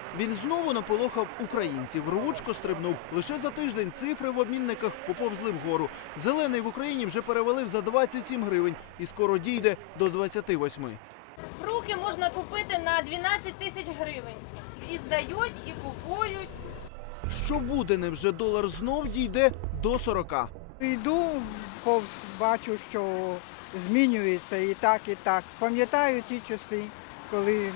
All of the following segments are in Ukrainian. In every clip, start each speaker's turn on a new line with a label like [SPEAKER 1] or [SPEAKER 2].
[SPEAKER 1] Він знову наполохав українців, рвучко стрибнув. Лише за тиждень цифри в обмінниках поповзли вгору. Зелений в Україні вже перевалив за 27 гривень і скоро дійде до 28.
[SPEAKER 2] В руки можна купити на 12 тисяч гривень. І здають, і купують.
[SPEAKER 1] Що буде, невже долар знов дійде до 40?
[SPEAKER 3] Йду, повз, бачу, що змінюється і так, і так. Пам'ятаю ті часи, коли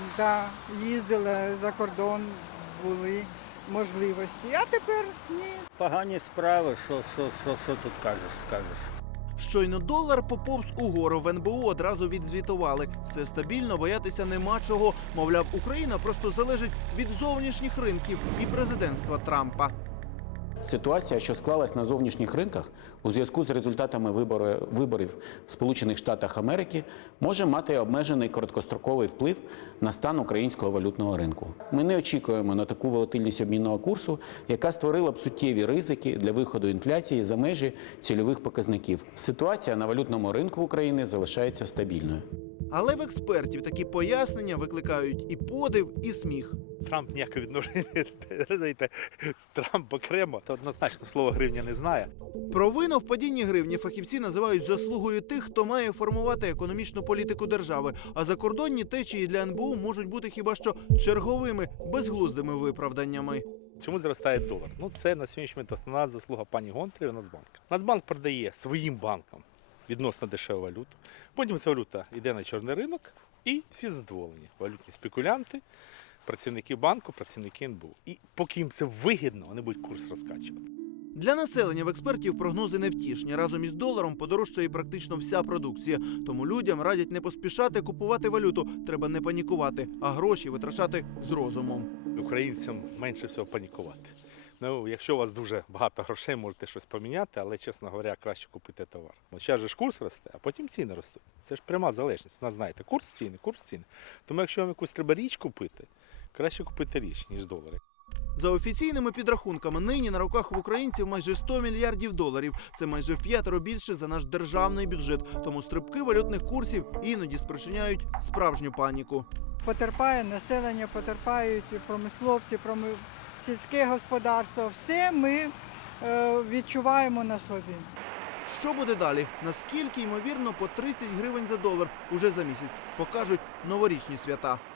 [SPEAKER 3] їздила за кордон, були можливості, а тепер ні.
[SPEAKER 4] Погані справи, що тут скажеш.
[SPEAKER 1] Щойно долар поповз угору, в НБУ одразу відзвітували. Все стабільно, боятися нема чого. Мовляв, Україна просто залежить від зовнішніх ринків і президентства Трампа.
[SPEAKER 5] Ситуація, що склалась на зовнішніх ринках у зв'язку з результатами виборів в Сполучених Штатах Америки, може мати обмежений короткостроковий вплив на стан українського валютного ринку. Ми не очікуємо на таку волатильність обмінного курсу, яка створила б суттєві ризики для виходу інфляції за межі цільових показників. Ситуація на валютному ринку України залишається стабільною.
[SPEAKER 1] Але в експертів такі пояснення викликають і подив, і сміх.
[SPEAKER 6] Трамп ніякого відношення не розумієте, Трамп окремо, то однозначно слово гривня не знає.
[SPEAKER 1] Провину в падінні гривні фахівці називають заслугою тих, хто має формувати економічну політику держави. А закордонні течії для НБУ можуть бути хіба що черговими, безглуздими виправданнями.
[SPEAKER 6] Чому зростає долар? Ну, це на сьогоднішній момент основна заслуга пані Гонтаревої Нацбанка. Нацбанк продає своїм банкам відносно дешеву валюту. Потім ця валюта йде на чорний ринок і всі задоволені. Валютні спекулянти, працівники банку, працівники НБУ. І поки їм це вигідно, вони будуть курс розкачувати.
[SPEAKER 1] Для населення в експертів прогнози невтішні. Разом із доларом подорожчає практично вся продукція. Тому людям радять не поспішати купувати валюту. Треба не панікувати, а гроші витрачати з розумом.
[SPEAKER 6] Українцям менше всього панікувати. Ну, якщо у вас дуже багато грошей, можете щось поміняти, але, чесно говоря, краще купити товар. От зараз же ж курс росте, а потім ціни ростуть. Це ж пряма залежність. У нас, знаєте, курс ціни. Тому якщо вам якусь треба річ купити, краще купити річ, ніж долари.
[SPEAKER 1] За офіційними підрахунками, нині на руках в українців майже 100 мільярдів доларів. Це майже в5 більше за наш державний бюджет. Тому стрибки валютних курсів іноді спричиняють справжню паніку.
[SPEAKER 3] Потерпає населення, потерпають промисловці, сільське господарство. Все ми відчуваємо на собі.
[SPEAKER 1] Що буде далі? Наскільки, ймовірно, по 30 гривень за долар уже за місяць покажуть новорічні свята.